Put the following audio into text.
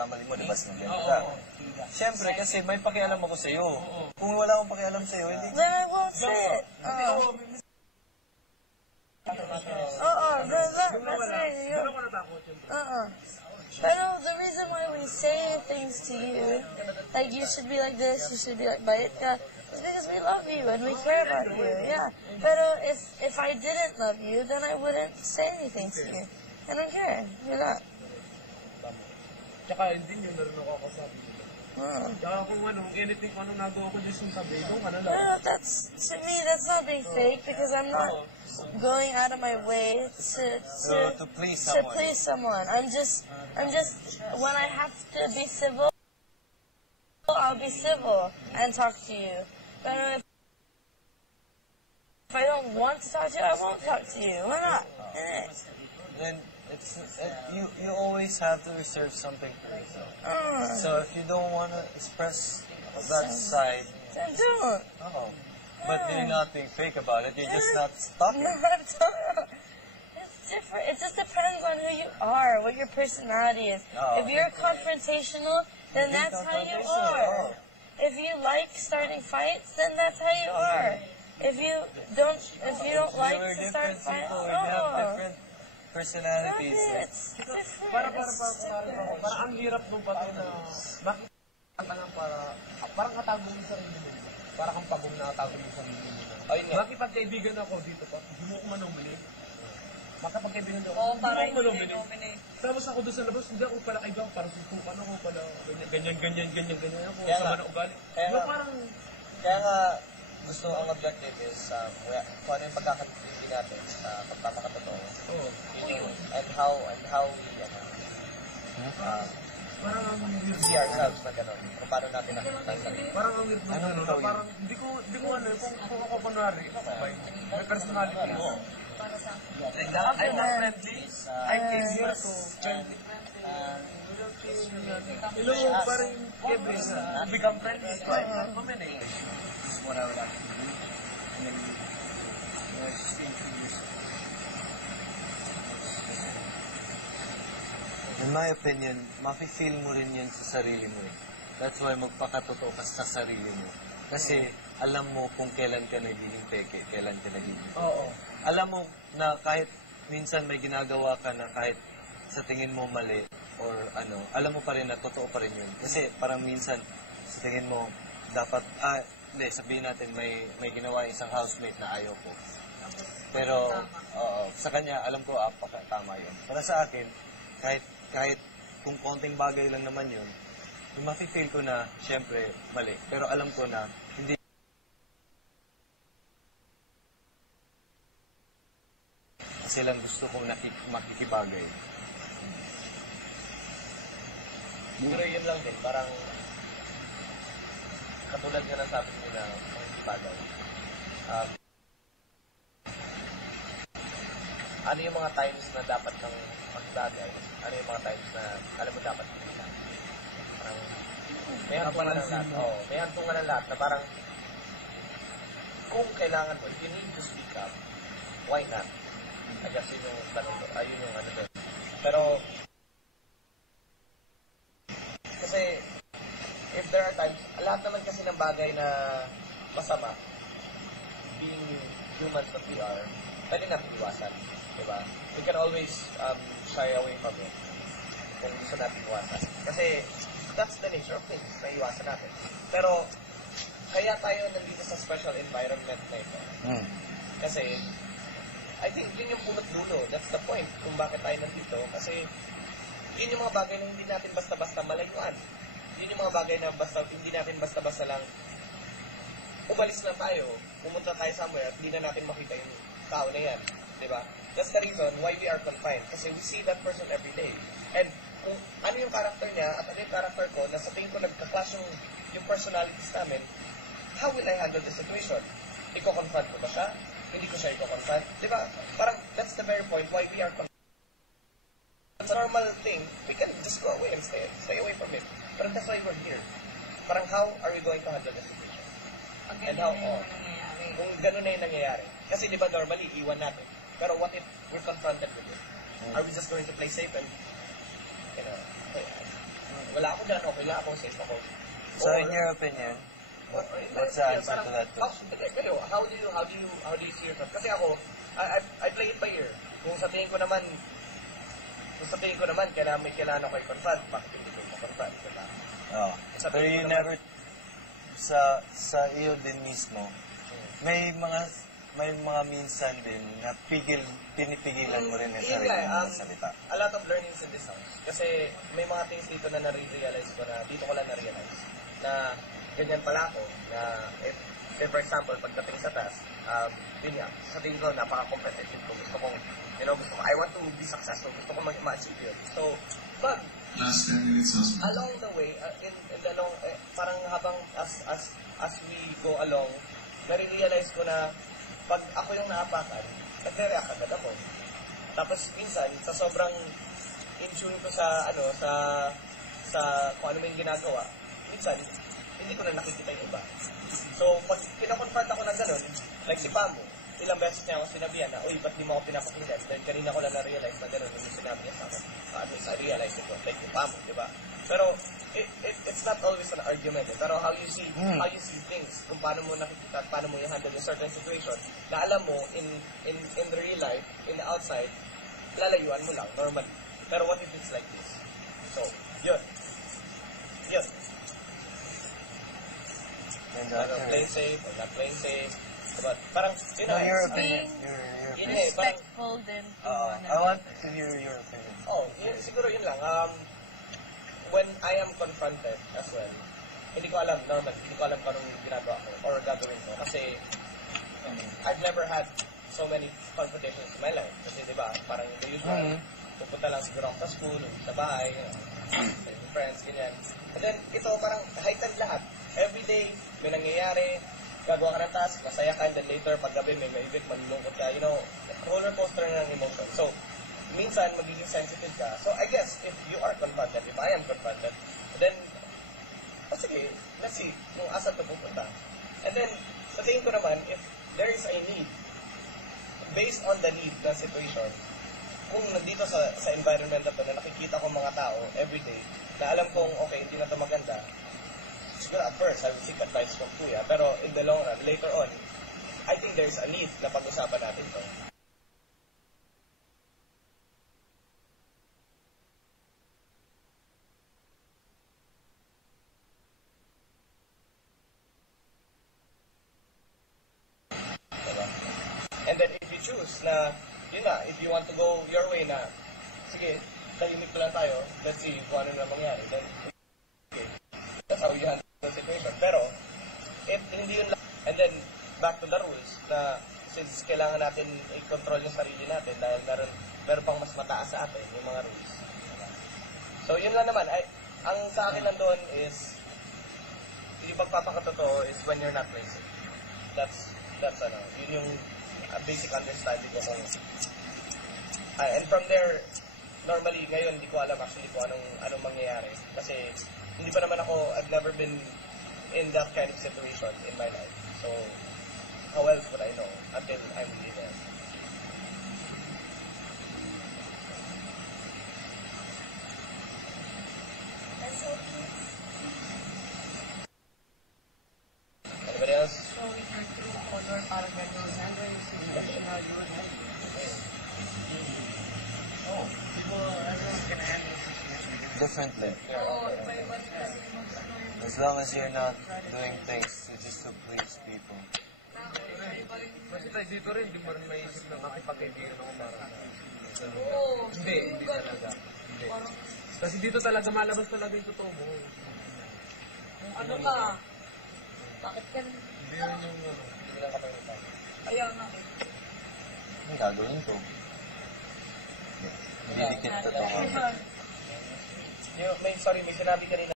pagkamali mo, diba sinigyan kita? Siyempre, kasi may pakialam ako sa'yo. Kung wala akong pakialam sa'yo, hindi... Then I won't say it. That's right. But the reason why we say things to you, like you should be like this, you should be like Baitka, is because we love you and we care about you, yeah. But if I didn't love you, then I wouldn't say anything to you. I don't care. You're not. Tsaka hindi nyo na rin nakakasabi nila. Tsaka kung anything, anong nagawa ko dyan yung tabi, doon ka na lang. No, to me, that's not being fake because I'm not going out of my way to please someone. I'm just, when I have to be civil, I'll be civil and talk to you. But if I don't want to talk to you, I won't talk to you. Why not? Then you always have to reserve something for yourself. So if you don't want to express that side, then don't. But you're not being fake about it. You're just not talking. No, it's different. It just depends on who you are, what your personality is. If you're confrontational, then that's how you are. If you like starting fights, then that's how you are. If you don't like to start fights, personalities. It's different. Parang ang hirap nung pati na makita ka lang parang katago mo sa sarili mo. Parang kang pagong nakatago mo sa sarili mo. Makipagkaibigan ako dito pa, hindi mo ko manumili. Makipagkaibigan ako, hindi mo ko manumili. Tapos ako doon sa labas, hindi ako pala kaibigan, parang susukan ako pala, ganyan ako, sama na ugali. Kaya nga, gusto ang objective is kung ano yung pagkakaintindi natin sa pagpapakatotoo. And how we parang ang weird. See ourselves na gano'n. Kung paano natin nakikita yung sarili. Parang ang weird na gano'n. Parang hindi ko kung ako kunwari, may personality mo. I'm not friendly. I came here to join it. Parang Kevin, become friendly. This is what I would actually do. And then just introduce it. In my opinion, mafe-feel mo rin yan sa sarili mo. That's why magpakatotoo ka sa sarili mo. Kasi alam mo kung kailan ka nagiging peke, kailan ka nagiging peke. Alam mo na kahit minsan may ginagawa ka na kahit sa tingin mo mali or alam mo pa rin na totoo pa rin yun. Kasi parang minsan sa tingin mo dapat, sabihin natin may ginawa isang housemate na ayaw ko. Pero sa kanya, alam ko, tama yun. Para sa akin, kahit kung konting bagay lang naman yun, yung mafe-feel ko na, syempre, mali. Pero alam ko na, hindi. Kasi lang gusto kong makikibagay. Pero yun lang din, parang, katulad nga ng sabi niyo na makikibagay. Ano yung mga times na dapat ng magbagay? Ano yung mga times na alam mo dapat hindi na? Parang may hantungan ng lahat. May hantungan ng lahat na parang kung kailangan mo, if you need to speak up, why not? I guess yun yung tanong doon. Ayun yung doon. Pero kasi if there are times, lahat naman kasi ng bagay na masama, being humans that we are, pwede natin iwasan. Diba? We can always shy away from it kung gusto natin iwasan. Kasi that's the nature of things na iwasan natin. Pero kaya tayo nandito sa special environment na ito. Kasi I think yun yung punot dulo. That's the point kung bakit tayo nandito. Kasi yun yung mga bagay na hindi natin basta-basta malayuan. Yun yung mga bagay na hindi natin basta-basta lang umalis na tayo, pumunta tayo somewhere at hindi na natin makita yung tao na yan. Diba? That's the reason why we are confined. Kasi we see that person every day. And kung ano yung character niya at ano yung character ko, na sa tingin ko nagka-clash yung personalities namin, how will I handle the situation? Iko-confront ko ba siya? Hindi ko siya iko-confront? Diba? Parang that's the very point why we are confined. It's a normal thing. We can just go away and stay away from it. But that's why we're here. Parang how are we going to handle the situation? And how, kung gano'n na yung nangyayari. Kasi diba normally, iwan natin. Pero what if we're confronted with it? Are we just going to play safe and, dyan, okay lang ako, safe ako. So in your opinion, what's the answer to that question? How do you see yourself? Kasi ako, I play it by ear. Kung sa tingin ko naman, kailangan ako i-confront, bakit hindi ko ma-confront, diba? Oh. Pero you never, sa iyo din mismo, may mga minsan din na pinipigilan mo rin yung sarili mo na salita. A lot of learnings in this house. Kasi may mga things dito na nare-realize ko na dito ko lang na-realize na ganyan pala ako na if for example, pagdating sa task, yun nga, sa tingin ko, napaka-competitive ko. Gusto ko, I want to be successful. Gusto ko ma-achieve yun. So, but, along the way, parang habang as we go along, nare-realize ko na pag ako yung naapakan, nagre-react agad ako. Tapos minsan, sa sobrang in-tune ko sa kung ano may ginagawa, minsan, hindi ko na nakikita yung iba. So, pag pinakonfront ako na gano'n, like si Pamo, ilang beses niya ako sinabihan na, uy, ba't di mo ako pinapakinggan? Then kanina ko lang na-realize na gano'n yung sinabi niya sa akin. I realize it was like yung Pamo, di ba? Pero, it's not always an argument. Pero how you see things, kung paano mo nakikita, paano mo i-handle a certain situation, na alam mo, in the real life, in the outside, lalayuan mo lang, normally. Pero what if it's like this? So, yun. Play safe, or not playing safe. But parang, your opinion. Respectful din. I want to hear your opinion. Siguro yun lang. When I am confronted as well, hindi ko alam kung anong ginagawa ko or gagawin ko. Kasi, I've never had so many confrontations in my life. Kasi diba, parang the usual, pupunta lang siguro ako sa school, sa bahay, with friends, ganyan. And then, ito parang heightened lahat. Every day, may nangyayari, gagawa ka ng task, masaya ka, and then later, paggabi, may maibig, malulungkot ka, roller coaster na ng emotion. So, minsan, magiging sensitive ka. So, I guess, if you are confronted, if I am confronted, then, sige, let's see kung asan ito pupunta. And then, sa tingin ko naman, if there is a need, based on the need ng situation, kung nandito sa environment na ito, na nakikita ko mga tao everyday, na alam kong, okay, hindi na ito maganda, siguro at first, I will seek advice from Kuya, pero in the long run, later on, I think there is a need na pag-usapan natin ito. Diba? And then if you choose na, yun na, if you want to go your way na, sige, tahimik lang tayo, let's see kung ano na mangyari, then, okay, that's how you handle the situation. Pero, if hindi yun lang, and then, back to the rules, na since kailangan natin i-control yung sarili natin dahil meron pang mas mataas sa atin yung mga rules. So, yun lang naman. Ang sa akin lang doon is, yung pagpapakatotoo is when you're not lazy. That's yun yung basic understanding ko kung, and from there, normally, ngayon, hindi ko alam actually kung anong mangyayari. Kasi, hindi pa naman I've never been in that kind of situation in my life. So, how else would I know until I'm really there? Anybody else? So, if you're true color, parang gano'n, handle yung situation na you would have. Everyone can handle the situation Differently. As long as you're not doing things just to please people. Kasi tayo dito rin, hindi mo rin maisip na makipag-kaibigan ako para. Hindi talaga. Hindi. Kasi dito talaga malabas talaga yung totoo mo. Ano ka? Bakit ka? Hindi yun yung Hindi lang kapag Ayaw nga. Ang gagawin ko. Hindi dikit to. May sinabi kanina